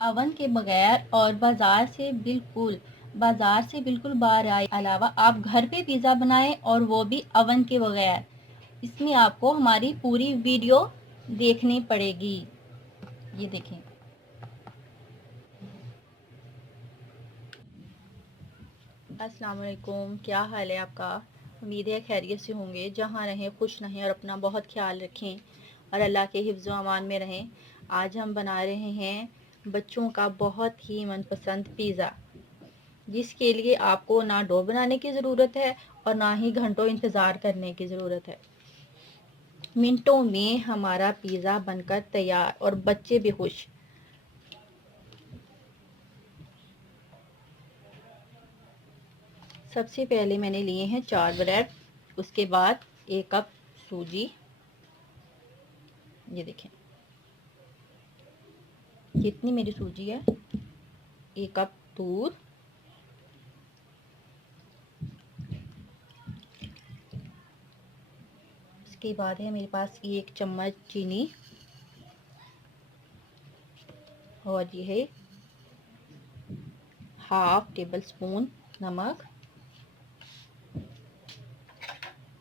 Oven के बगैर और बाजार से बिल्कुल बाहर अलावा आप घर पे पिज़्ज़ा बनाएं और वो भी अवन के बगैर। इसमें आपको हमारी पूरी वीडियो देखनी पड़ेगी। ये देखें। अस्सलाम वालेकुम, क्या हाल है आपका? उम्मीद है खैरियत से होंगे। जहाँ रहें खुश रहें और अपना बहुत ख्याल रखें और अल्लाह के हिफ्ज़ व अमान में रहें। आज हम बना रहे हैं बच्चों का बहुत ही मनपसंद पिज़्ज़ा, जिसके लिए आपको ना डो बनाने की ज़रूरत है और ना ही घंटों इंतज़ार करने की ज़रूरत है। मिनटों में हमारा पिज़्ज़ा बनकर तैयार और बच्चे भी खुश। सबसे पहले मैंने लिए हैं 4 ब्रेड, उसके बाद 1 कप सूजी। ये देखें कितनी मेरी सूजी है। 1 कप दूध, इसके बाद है मेरे पास 1 चम्मच चीनी और ये है हाफ टेबल स्पून नमक।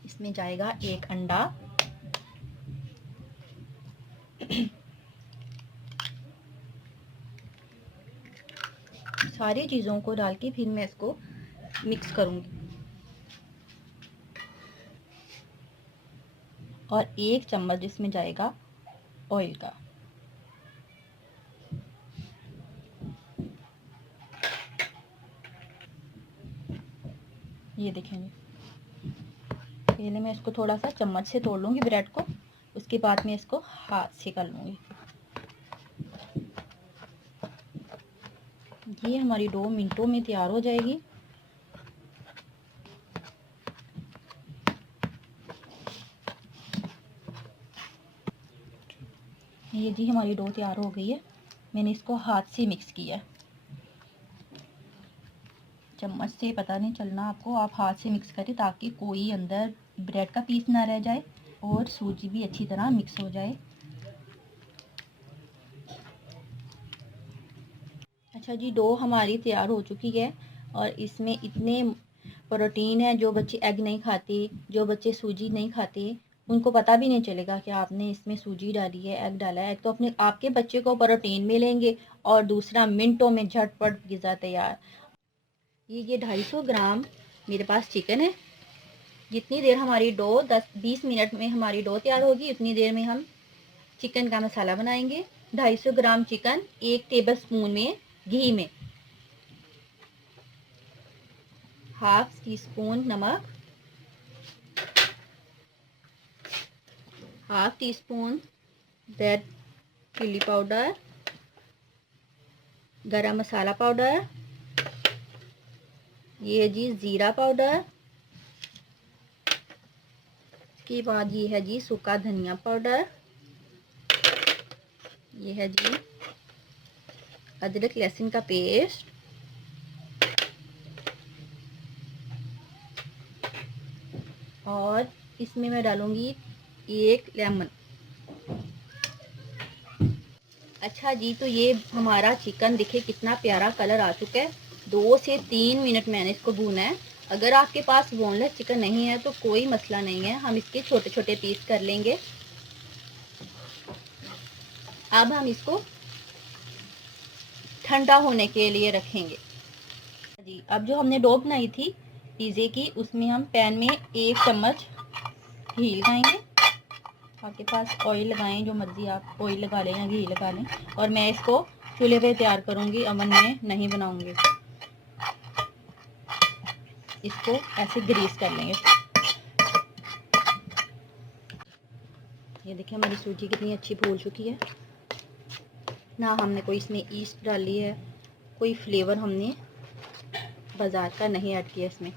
इसमें जाएगा 1 अंडा। सारी चीज़ों को डाल के फिर मैं इसको मिक्स करूँगी और 1 चम्मच इसमें जाएगा ऑयल का। ये देखेंगे, पहले मैं इसको थोड़ा सा चम्मच से तोड़ लूँगी ब्रेड को, उसके बाद मैं इसको हाथ से कर लूँगी। ये हमारी डो मिनटों में तैयार हो जाएगी। ये जी हमारी डो तैयार हो गई है। मैंने इसको हाथ से मिक्स किया, चम्मच से पता नहीं चलना आपको, आप हाथ से मिक्स करें ताकि कोई अंदर ब्रेड का पीस ना रह जाए और सूजी भी अच्छी तरह मिक्स हो जाए। अच्छा जी, डो हमारी तैयार हो चुकी है और इसमें इतने प्रोटीन है, जो बच्चे एग नहीं खाते, जो बच्चे सूजी नहीं खाते, उनको पता भी नहीं चलेगा कि आपने इसमें सूजी डाली है, एग डाला है। तो अपने आपके बच्चे को प्रोटीन मिलेंगे और दूसरा मिनटों में झटपट पिज़्ज़ा तैयार। ये 250 ग्राम मेरे पास चिकन है। जितनी देर हमारी डो 10-20 मिनट में हमारी डो तैयार होगी, उतनी देर में हम चिकन का मसाला बनाएंगे। 250 ग्राम चिकन 1 टेबल स्पून में घी में, हाफ टी स्पून नमक, half tea spoon red chilli powder, garam masala powder, ये जी ज़ीरा पाउडर, इसके बाद ये है जी सूखा धनिया पाउडर, ये है जी अदरक लहसुन का पेस्ट, और इसमें मैं डालूंगी 1 लेमन। अच्छा जी, तो ये हमारा चिकन देखिए कितना प्यारा कलर आ चुका है। 2 से 3 मिनट मैंने इसको भूना है। अगर आपके पास बोनलेस चिकन नहीं है तो कोई मसला नहीं है, हम इसके छोटे छोटे पीस कर लेंगे। अब हम इसको ठंडा होने के लिए रखेंगे जी। अब जो हमने डो बनाई थी पिज़्ज़े की, उसमें हम पैन में 1 चम्मच घी लगाएंगे। आपके पास ऑयल लगाएं, जो मर्ज़ी आप ऑयल लगा लें या घी लगा लें। और मैं इसको चूल्हे पे तैयार करूँगी, अवन में नहीं बनाऊँगी। इसको ऐसे ग्रीस कर लेंगे। ये देखिए हमारी सूजी कितनी अच्छी फूल चुकी है। ना हमने कोई इसमें ईस्ट डाली है, कोई फ्लेवर हमने बाज़ार का नहीं ऐड किया इसमें।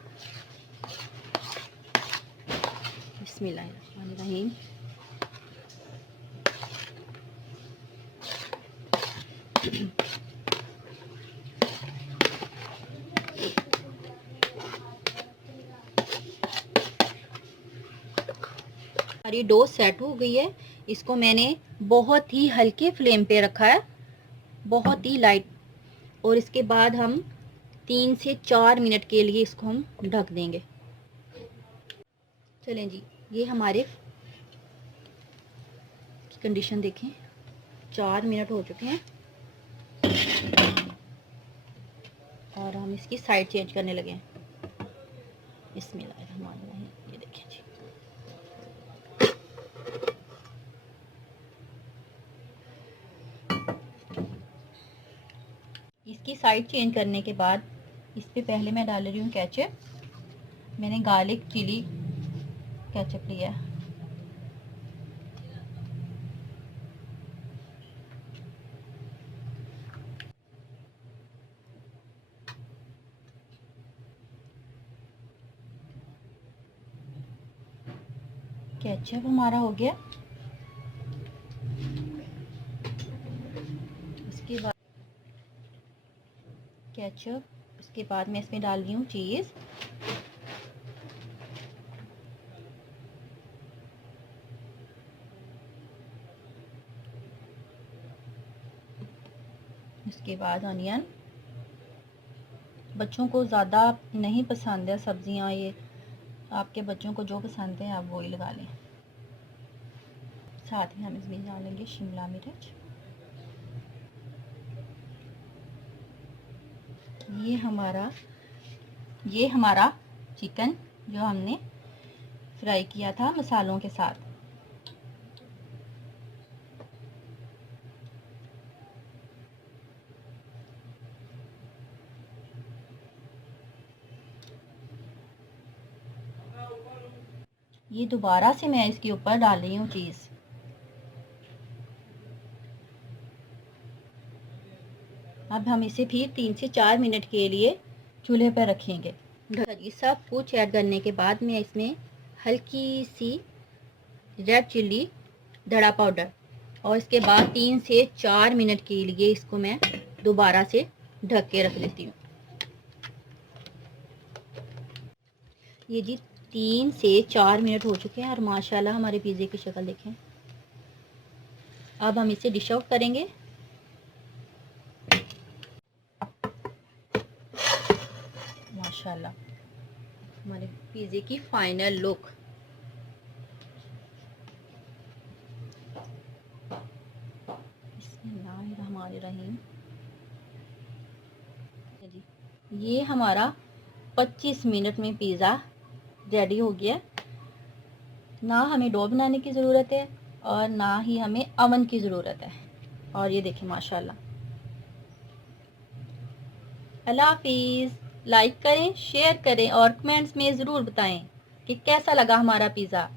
बिस्मिल्लाहिर्रहमानिर्रहीम। हमारी डो सेट हो गई है। इसको मैंने बहुत ही हल्के फ्लेम पे रखा है बहुत ही लाइट। और इसके बाद हम 3 से 4 मिनट के लिए इसको हम ढक देंगे। चलें जी, ये हमारे कंडीशन देखें, 4 मिनट हो चुके हैं और हम इसकी साइड चेंज करने लगे हैं। बिस्मिल्लाहिर्रहमानिर्रहीम, ये देखें जी। इसकी साइड चेंज करने के बाद इस पे पहले मैं डाल रही हूँ केचप। मैंने गार्लिक चिली केचप लिया है। केचप हमारा हो गया। इसके बाद केचप, इसके बाद मैं इसमें डाल रही हूँ चीज़। इसके बाद अनियन। बच्चों को ज़्यादा नहीं पसंद है सब्जियां, ये आपके बच्चों को जो पसंद है आप वही लगा लें। साथ ही हम इसमें डालेंगे शिमला मिर्च। ये हमारा चिकन जो हमने फ्राई किया था मसालों के साथ। ये दोबारा से मैं इसके ऊपर डाल रही हूँ चीज़। अब हम इसे फिर 3 से 4 मिनट के लिए चूल्हे पर रखेंगे। ये सब कुछ ऐड करने के बाद मैं इसमें हल्की सी रेड चिल्ली धड़ा पाउडर और इसके बाद 3 से 4 मिनट के लिए इसको मैं दोबारा से ढक के रख देती हूँ। ये जी 3 से 4 मिनट हो चुके हैं और माशाल्लाह हमारे पिज़्ज़े की शक्ल देखें। अब हम इसे डिश आउट करेंगे। माशाल्लाह हमारे पिज़्ज़े की फाइनल लुक। बिस्मिल्लाहिर्रहमानिर्रहीम। ये हमारा 25 मिनट में पिज़्ज़ा रेडी हो गया। ना हमें डो बनाने की ज़रूरत है और ना ही हमें अवन की ज़रूरत है। और ये देखें माशाल्लाह। अल्लाह हाफिज़। लाइक करें, शेयर करें और कमेंट्स में ज़रूर बताएं कि कैसा लगा हमारा पिज़्ज़ा।